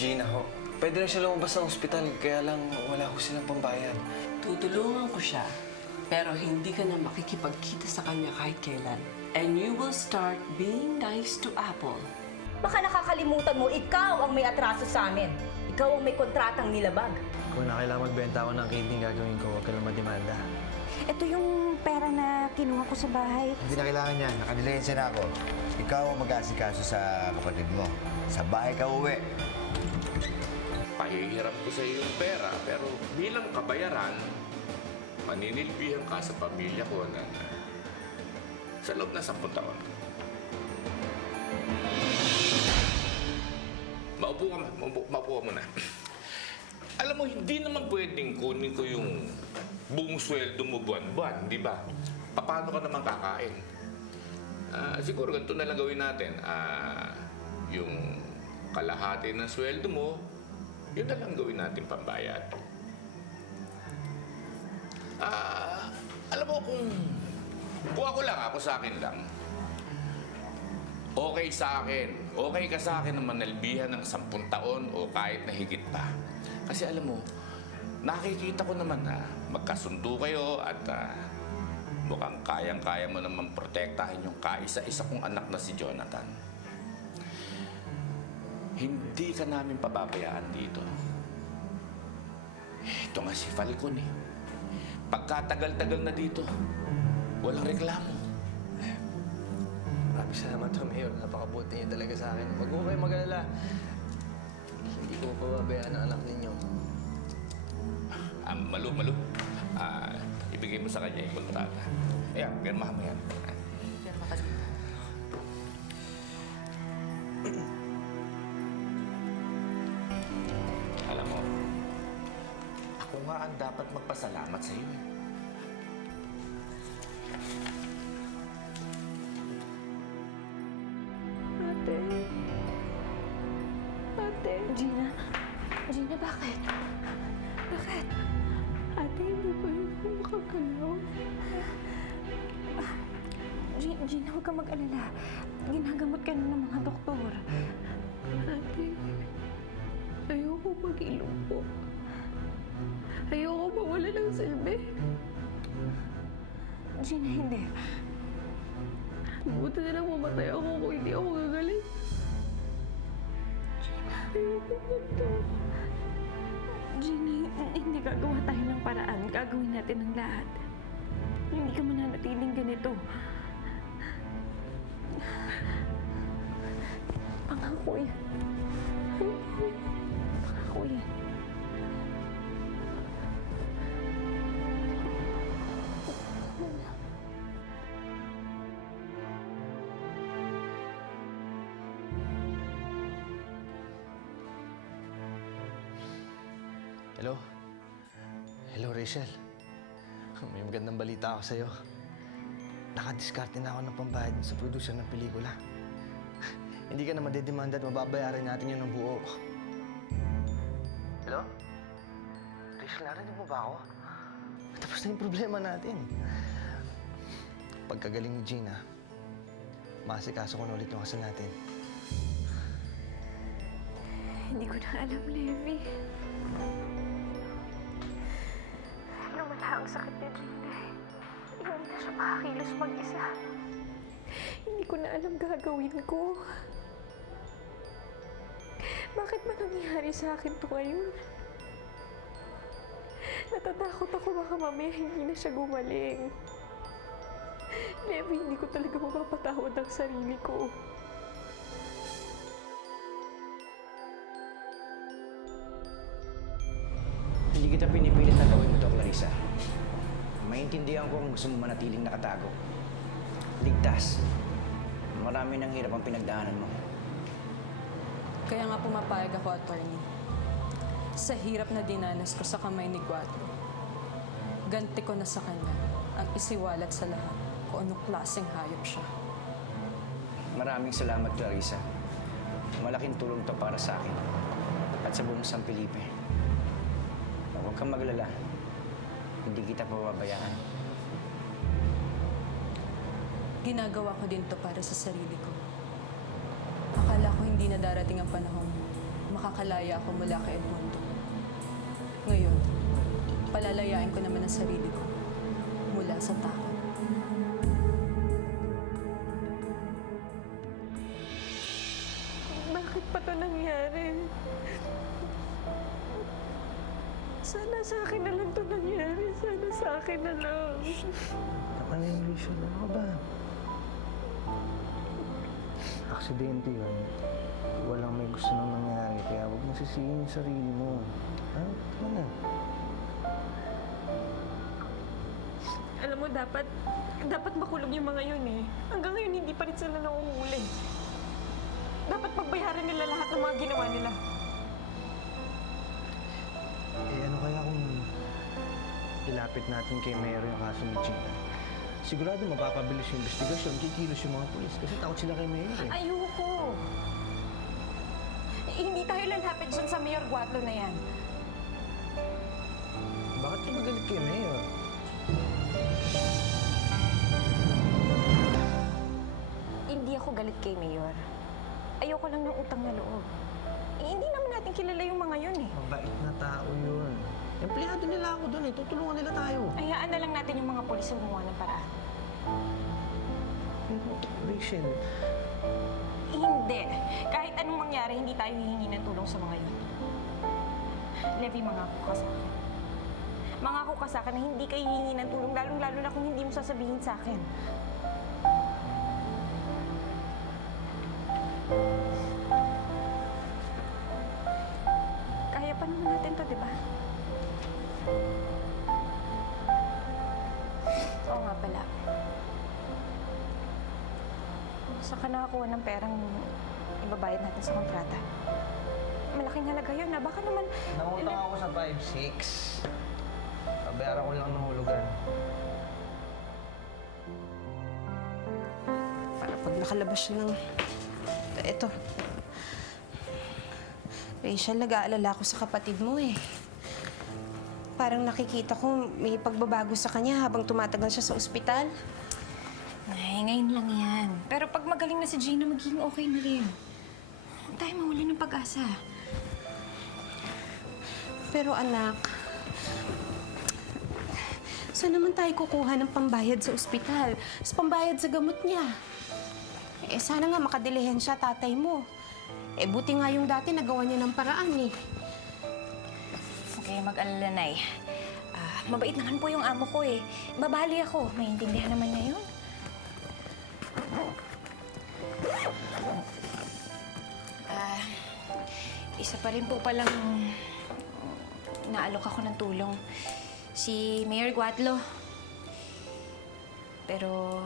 Gina ho. Pwede na siya lumabas ng ospital, kaya lang wala ko silang pambayad. Tutulungan ko siya, pero hindi ka na makikipagkita sa kanya kahit kailan. And you will start being nice to Apple. Baka nakakalimutan mo, ikaw ang may atraso sa amin. Ikaw ang may kontratang nilabag. Kung na kailangan magbenta ako ng kidney, gagawin ko. Huwag ka lang mademanda. Ito yung pera na kinuha ko sa bahay. Hindi na kailangan yan. Nakadilensya na ako. Ikaw ang mag-aasikaso sa kapatid mo. Sa bahay ka uwi. Pahihiram ko sa iyo yung pera, pero bilang kabayaran, maninilbihan ka sa pamilya ko na sa loob na 10 taon. Maupo ka muna. Alam mo, hindi naman pwedeng kunin ko yung buong sweldo mo buwan-buwan, di ba? Paano ka naman kakain? Siguro ganito na lang gawin natin. Yung kalahati ng sweldo mo, yun na lang gawin natin pambayad. Alam mo kung ako lang, ako sa akin lang. Okay sa akin. Okay ka sa akin na manalbihan ng 10 taon o kahit na higit pa. Kasi alam mo, nakikita ko naman na magkasundo kayo at mukhang kayang-kaya mo naman protektahin yung kaisa-isa kong anak na si Jonathan. Hindi ka namin pababayaan dito. Ito nga si Falcon eh. Pagkatagal-tagal na dito, walang reklamo. Maraming salamat ho, Mayor. Napakabuti niyo talaga sa akin. Huwag mo kayo mag-alala. Hindi ko pababayaan ang anak ninyo. Malu. Ibigay mo sa kanya yung kontrata. Ayan, pirmahan mo yan. Alam mo, ako nga ang dapat magpasalamat sa iyo eh. Ate. Gina. Gina, bakit? Bakit? Ate, hindi pa rin po makagalaw. Gina, huwag ka mag-alala. Ginagamot ka na ng mga doktor. Ate, ayoko mag-ilong po. Ayoko mawala ng silbi. Gina, hindi. Buti na lang mamatay ako kung hindi ako gagaling. Ayoko po to. Gina, hindi gagawa tayo ng paraan. Gagawin natin ang lahat. Hindi ka mananatiling ganito. Pangako yan. Pangako yan. Hello? Hello, Rachel. May magandang balita ako sa'yo. Nakadiskarte na ako ng pambayad sa producer ng pelikula. Hindi ka na madedemanda at mababayaran natin yun ng buo. Hello? Rachel, narinig mo ba ako? Tapos na yung problema natin. Pagkagaling ni Gina, maasikaso ko na ulit yung kasal natin. Hindi ko na alam, Levi. Lumala ang sakit ni Gina. Hindi na siya makakilos mag-isa. Hindi ko na alam gagawin ko. Bakit ba nangyari sa akin to ngayon? Natatakot ako baka mamaya hindi na siya gumaling. Levi, hindi ko talaga mapapatawad ang sarili ko. Hindi kita pinipilit na gawin mo to, Clarissa. Maintindihan ko kung gusto mo manatiling nakatago. Ligtas. Marami ng hirap ang pinagdaanan mo. Kaya nga pumapayag ako, attorney. Sa hirap na dinanas ko sa kamay ni Cuatro, ganti ko na sa kanya ang isiwalat sa lahat kung anong klaseng hayop siya. Maraming salamat, Clarissa. Malaking tulong to para sa akin at sa buong San Felipe. Huwag kang maglala. Hindi kita pababayaan. Ginagawa ko din to para sa sarili ko. Akala ko hindi na darating ang panahon makakalaya ako mula kay Edmundo. Ngayon, palalayain ko naman ang sarili ko mula sa takot. Bakit pa to nangyari? Sana sa akin na lang to nangyari. Sana sa akin na lang. Tama na yung Rachel. Ano ka ba? Aksidente yun. Walang may gusto nang nangyari. Kaya huwag mo sisihin yung sarili mo. Ha? Tama na. Alam mo, dapat makulong yung mga yun eh. Hanggang ngayon, hindi pa rin sila nangunguling. Dapat pagbayaran nila lahat ng mga ginawa nila. Eh ano kaya kung ilapit natin kay Mayor yung kaso ni Gina? Sigurado mapapabilis yung investigasyon, kikilos yung mga pulis kasi takot sila kay Mayor eh. Ayoko. Hindi tayo lalapit dyan sa Mayor Guatlo na yan. Bakit ka magalit kay Mayor? Hindi ako galit kay Mayor. Ayoko lang ng utang na loob. Hindi naman natin kilala yung mga yun eh. Mabait na tao yun. Empleyado nila ako doon eh. Tutulungan nila tayo. Hayaan na lang natin yung mga polis gumawa ng paraan. Pero, Rachel, Hindi. Kahit anong mangyari, hindi tayo hihingi ng tulong sa mga yun. Levi, mangako ka sa akin. Mangako ka sa akin na hindi ka hihingi ng tulong, lalong-lalo na kung hindi mo sasabihin sa akin. Kaya pa naman natin to, di ba? Oo nga pala. Saan ka nakakuha ng perang ibabayad natin sa kontrata? Malaking halaga yun, na baka naman... nangutang ako sa 5-6. Pabayaran ko lang ng hulugan. Para pag nakalabas siya ng... Ito. Rachel, nag-aalala ko sa kapatid mo eh. Parang nakikita ko may pagbabago sa kanya habang tumatagal siya sa ospital. Ay, ngayon lang yan. Pero pag magaling na si Gina, magiging okay na rin. Huwag tayo mawala ng pag-asa. Pero anak, saan naman tayo kukuha ng pambayad sa ospital? Sa pambayad sa gamot niya? Eh, sana nga makadilihan siya tatay mo. Eh, buti nga yung dati nagawa niya ng paraan eh. Huwag kayo mag-alala, Nay. Mabait naman po yung amo ko eh. Babali ako. Maintindihan naman niya yun. Isa pa rin po palang naalok ako ng tulong. Si Mayor Guatlo. Pero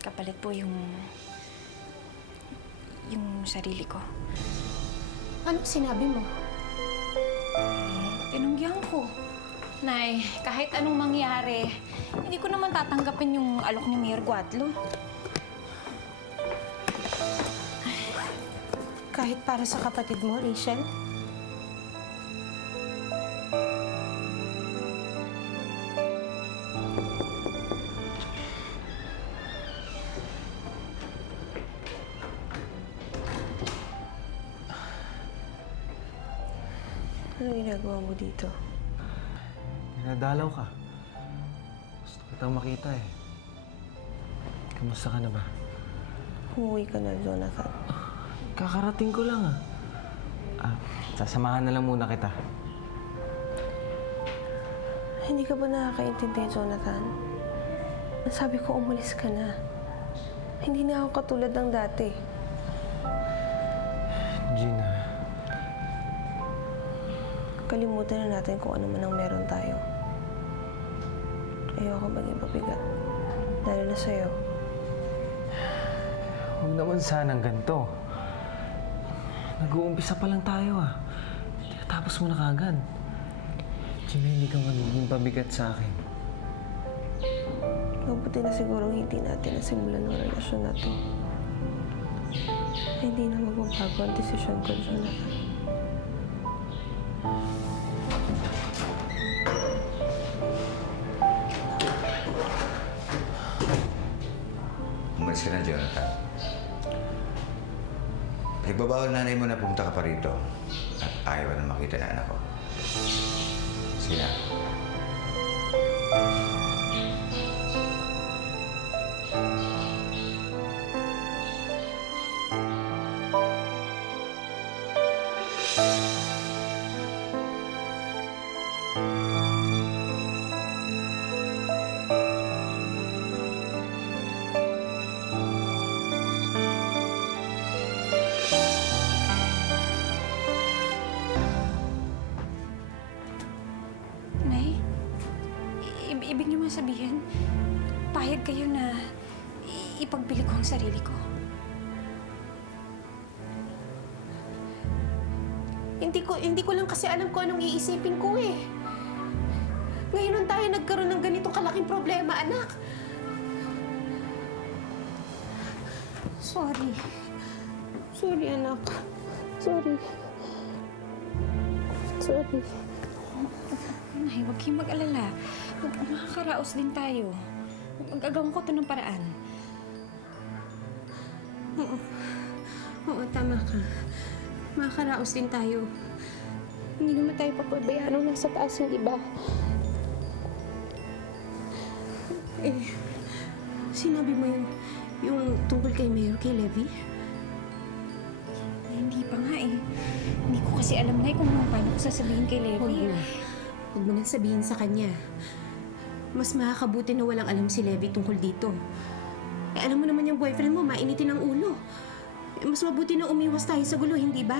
kapalit po yung sarili ko. Ano sinabi mo? Tinunggihan ko. Nay, kahit anong mangyari, hindi ko naman tatanggapin yung alok ni Mayor Guatlo. Kahit para sa kapatid mo, Rachel? Ano ginagawa mo dito? Dinadalaw ka. Gusto kitang makita eh. Kamusta ka na ba? Umuwi ka na, Jonathan. Kakarating ko lang sasamahan na lang muna kita. Hindi ka ba nakakaintindi, Jonathan? Nasabi ko umalis ka na. Hindi na ako katulad ng dati. Gina, Kalimutan na natin kung ano man ang meron tayo. Ayoko maging pabigat. Lalo na sa'yo. huwag naman sanang ganito. Nag-uumpisa pa lang tayo Tapos mo na kagad. Gina, hindi ka magiging pabigat sa akin. Mabuti na siguro hindi natin nasimulan ng relasyon na to. Hindi na magbabago ang desisyon ko, Jonathan. Umalis ka na, Jonathan. Nagbabawal nanay mo na pumunta ka pa rito at ayaw na makita na anak ko. Sige na. Nay, ibig niyo man sabihin, payag kayo na ipagbili ko ang sarili ko. Hindi ko lang kasi alam kung anong iisipin ko eh. Ngayon nung tayo nagkaroon ng ganitong kalaking problema, anak. Sorry. Sorry, anak. Sorry. Sorry. Nay, huwag kayong mag-alala. Makakaraos din tayo. Magagawan ko ito ng paraan. Oo, tama ka. Makakaraos din tayo. Hindi naman tayo papabayaan nung nasa taas, hindi ba? Eh, sinabi mo yung tungkol kay Mayor, kay Levy? Hindi pa nga eh. Hindi ko kasi alam na kung paano ko sasabihin kay Levy. Huwag mo nang sabihin sa kanya. Mas makakabuti na walang alam si Levy tungkol dito. Eh, alam mo naman yung boyfriend mo, mainitin ang ulo. Eh, mas mabuti na umiwas tayo sa gulo, hindi ba?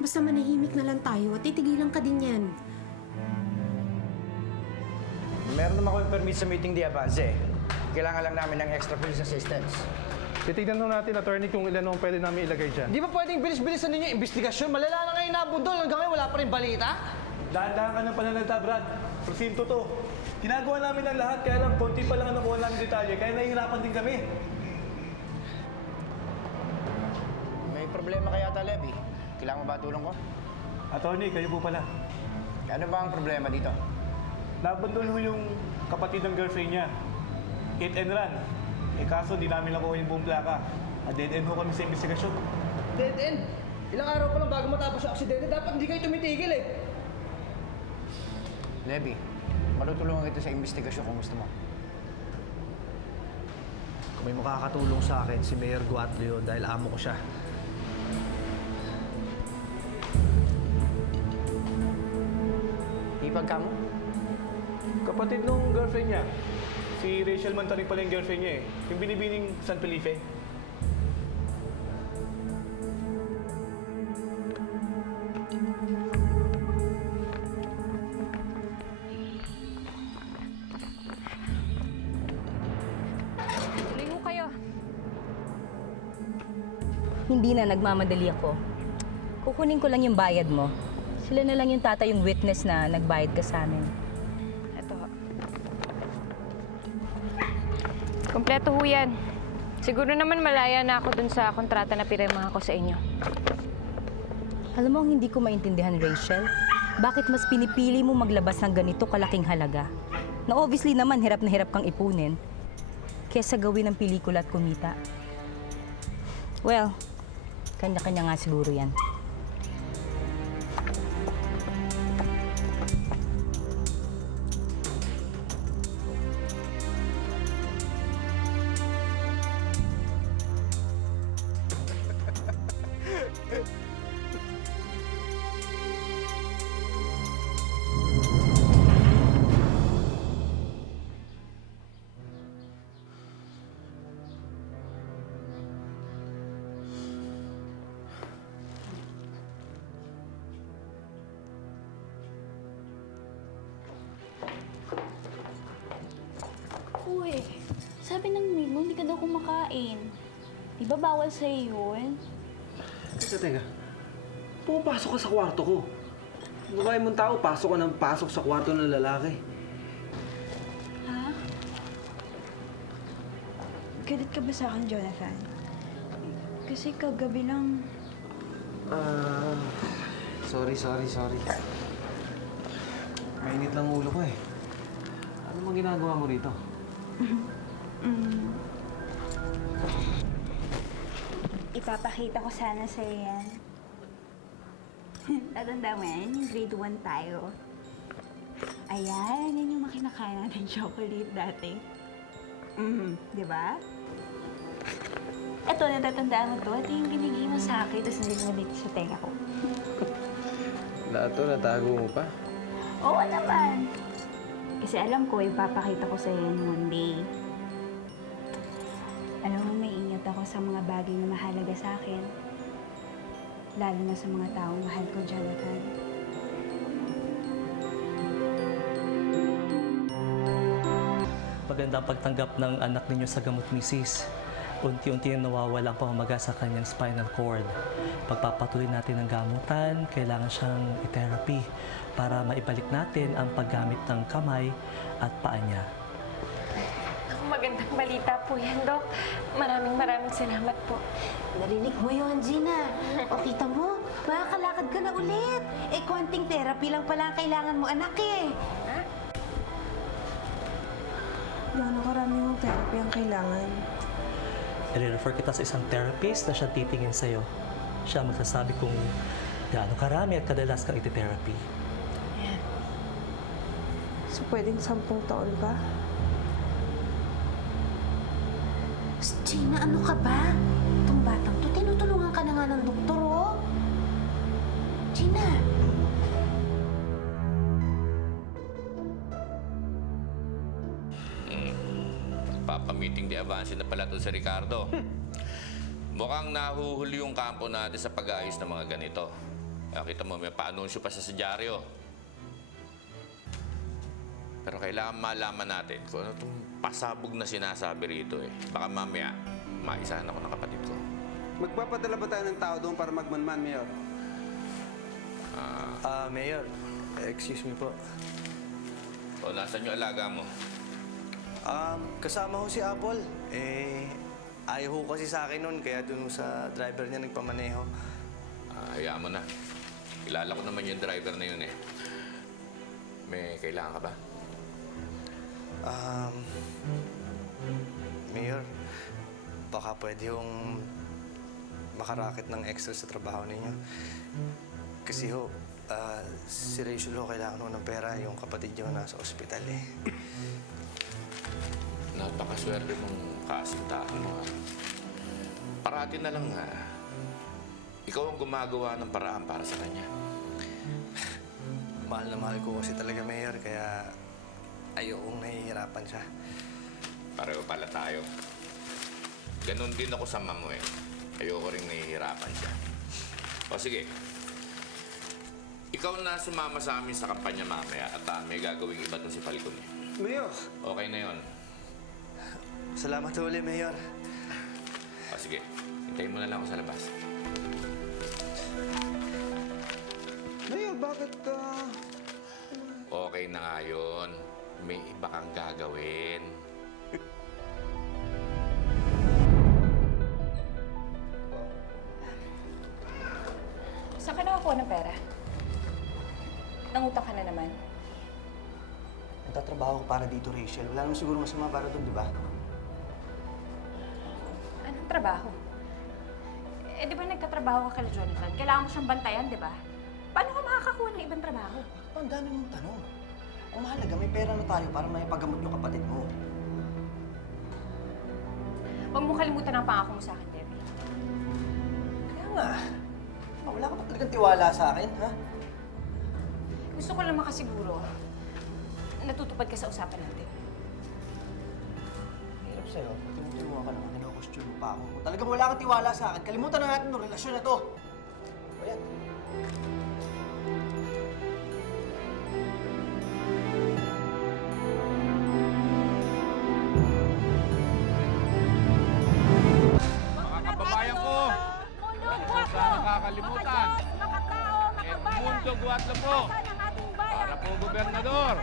Basta manahimik na lang tayo at titigilan ka din yan. Meron naman kami permit sa meeting di avance. Kailangan lang namin ng extra police assistance. Titignan naman natin, attorney, kung ilan ang pwede namin ilagay dyan. Di ba pwedeng bilis-bilisan ninyo yung investigasyon? Malala na ngayon nabundol. Hanggang ngayon wala pa rin balita. Dahan-dahan ka ng pananalita, Brad. Prosinto to. Ginagawa namin ang lahat, kaya lang konti pa lang ang nakuha namin detalye, kaya nahihirapan din kami. May problema kaya ata, Levy? Kailangan mo ba tulong ko? Attorney, kayo po pala. Ano ba ang problema dito? Nabundol ho yung kapatid ng girlfriend niya. Hit and run. Eh kaso, di namin nakuha yung buong plaka. Dead end ho kami sa investigasyon. Dead end. Ilang araw pa lang bago matapos yung aksidente. Dapat hindi kayo tumitigil eh. Levy, matutulungan kita sa investigasyon kung gusto mo. Kung may makakatulong sa akin, si Mayor Guatlio dahil amo ko siya. Ipagka mo? Kapatid nung girlfriend niya. Si Rachel Mantaring pala yung girlfriend niya eh. Yung binibining San Felipe. Tuloy mo kayo. Hindi na, nagmamadali ako. Kukunin ko lang yung bayad mo. Sila na lang yung tatay yung witness na nagbayad ka sa amin. Ito. Kompleto ho yan. Siguro naman malaya na ako dun sa kontrata na pirmahan ko sa inyo. Alam mo, ang hindi ko maintindihan, Rachel, bakit mas pinipili mo maglabas ng ganito kalaking halaga? Na obviously naman, hirap na hirap kang ipunin, kesa gawin ng pelikula at kumita. Well, kanya-kanya nga siguro yan. Uy, sabi ng Milo, hindi ka daw kumakain. Di ba bawal sa'yo yun? Teka. Pumapasok ka sa kwarto ko. Babae mong tao, pasok ka ng pasok sa kwarto ng lalaki. Ha? Galit ka ba sa akin, Jonathan? Kasi kagabi lang... Sorry. Mainit lang ulo ko eh. Ano bang ginagawa mo rito? Ipapakita ko sana sa'yo yan. Natanda mo yan? Yung grade 1 tayo. Ayan, yan yung makinakain natin chocolate dati. Di ba? Ito, natatandaan mo to. Ito yung binigay mo sa akin, tapos nilagay mo dito sa tenga ko. Lahat to, natago mo pa? Oo naman. Kasi alam ko, ipapakita ko sa'yo yan one day. Alam mo, may ingat ako sa mga bagay na mahalaga sa akin. Lalo na sa mga taong mahal ko, Jonathan. Magandang pagtanggap ng anak ninyo sa gamot, Mrs. Unti-unti na nawawala ang pamamaga sa kanyang spinal cord. Pagpapatuloy natin ang gamutan, kailangan siyang i-therapy para maibalik natin ang paggamit ng kamay at paa niya. Magandang balita po yan, Dok. Maraming salamat po. Narinig mo yun, Gina. O kita mo, makakalakad ka na ulit. Eh, konting therapy lang pala ang kailangan mo, anak eh. Gaano karami yung therapy ang kailangan? I-refer kita sa isang therapist na siya titingin sa'yo. Siya magsasabi kung gaano karami at kadalas kang iti-therapy. So, pwedeng 10 taon ba? Gina, ano ka ba? Itong batang to, tinutulungan ka na nga ng doktor, oh. Gina. Papamiting di avance na pala to si Ricardo. Mukhang nahuhuli yung kampo natin sa pag-aayos ng mga ganito. Kita mo, may paanunsyo pa sa dyaryo. Pero kailangan malaman natin kung ano itong pasabog na sinasabi rito eh. Baka mamaya, maisahan ako ng kapatid ko. Magpapadala ba tayo ng tao doon para magmanman, Mayor? Mayor, excuse me po. O, nasan yung alaga mo? Kasama ho si Apple. Ayaw ho kasi sa akin nun, kaya dun sa driver niya nagpamaneho. Hayaan mo na. Kilala ko naman yung driver na yun eh. May kailangan ka ba? Mayor, baka pwede yung makarakit ng extra sa trabaho ninyo. Kasi ho, si Rachel ho kailangan ho ng pera, yung kapatid niyo nasa ospital eh. Napakaswerte mong kasintahan mo. Parati na lang ikaw ang gumagawa ng paraan para sa kanya. Mahal na mahal ko kasi talaga, Mayor, kaya ayokong nahihirapan siya. Pareho pala tayo. Ganon din ako sa mamo eh. Ayoko rin nahihirapan siya. O sige, ikaw na sumama sa amin sa kampanya mamaya at may gagawing iba to si Falcon eh. Mayor! Okay na yon. Salamat ulit, Mayor. O sige, hintayin mo na lang ako sa labas. Mayor, bakit Okay na nga yun. May iba kang gagawin. Saan ka nakakuha ng pera? Nangutang ka na naman. Nagtatrabaho ko para dito, Rachel. Wala naman siguro masama para doon, di ba? Anong trabaho? Di ba nagtatrabaho ka kay Jonathan? Kailangan mo siyang bantayan, di ba? Paano ka makakakuha ng ibang trabaho? Ang dami mong tanong. Ang mahalaga, may pera na tayo para maipagamot yung kapatid mo. Huwag mo kalimutan ang pangako mo sa akin, Debbie. Kaya nga. Wala ka pa talagang tiwala sa akin, ha? Gusto ko lang makasiguro na natutupad ka sa usapan natin. Hirap sa'yo. Tinutulungan ka naman, kinakustyun mo pa ako. Kung talagang wala kang tiwala sa akin, kalimutan na natin yung relasyon na to. Ayan. Mga kababayan ko, sa nakakalimutan, Edmundo Guadalupo, para po gobernador.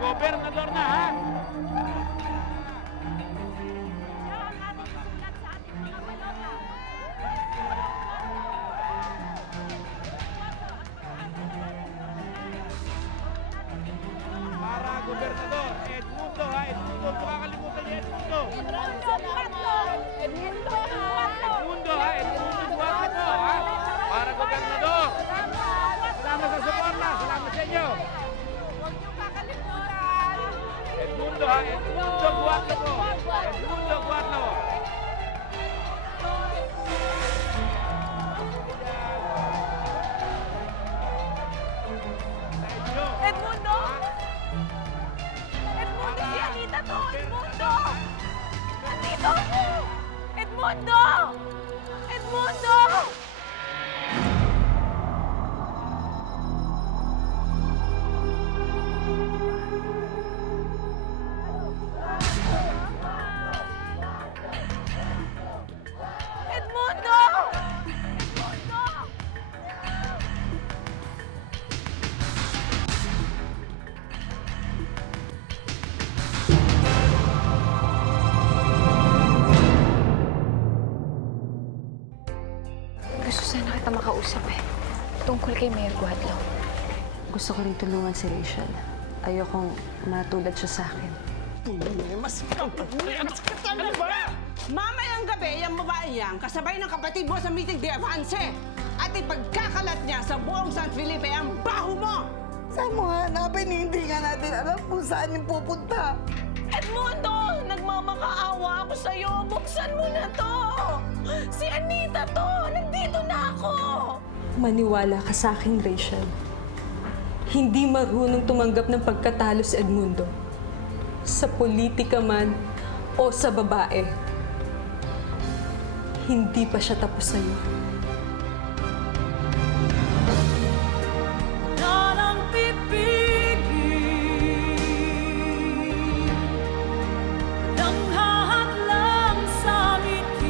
Gobernador na, ha? Para gobernador, Edmundo, ha? Edmundo, huwag makakalimutan ni Edmundo. Edmundo ha! Edmundo, guwatlo po! Edmundo, guwatlo! Edmundo! Edmundo, si Anita to! Edmundo! Andito ako! Edmundo! Edmundo! Edmundo! Edmundo! Gusto sana kita makausap eh. Tungkol kay Mayor Guadlaw. Gusto ko rin tulungan si Rachel. Ayokong matulad siya sa akin. Mamayang gabi, yung babae yan, kasabay ng kapatid mo sa meeting de Avance. At ipagkakalat niya sa buong San Felipe ang baho mo! Saan mo hanapin? Hindi nga natin alam kung saan yung pupunta. Edmundo! Nagmamakaawa ako sa'yo! Buksan mo na to! Si Anita to! Nandito na ako! Maniwala ka sa akin, Rachel. Hindi marunong tumanggap ng pagkatalo si Edmundo. Sa politika man o sa babae. Hindi pa siya tapos sa'yo.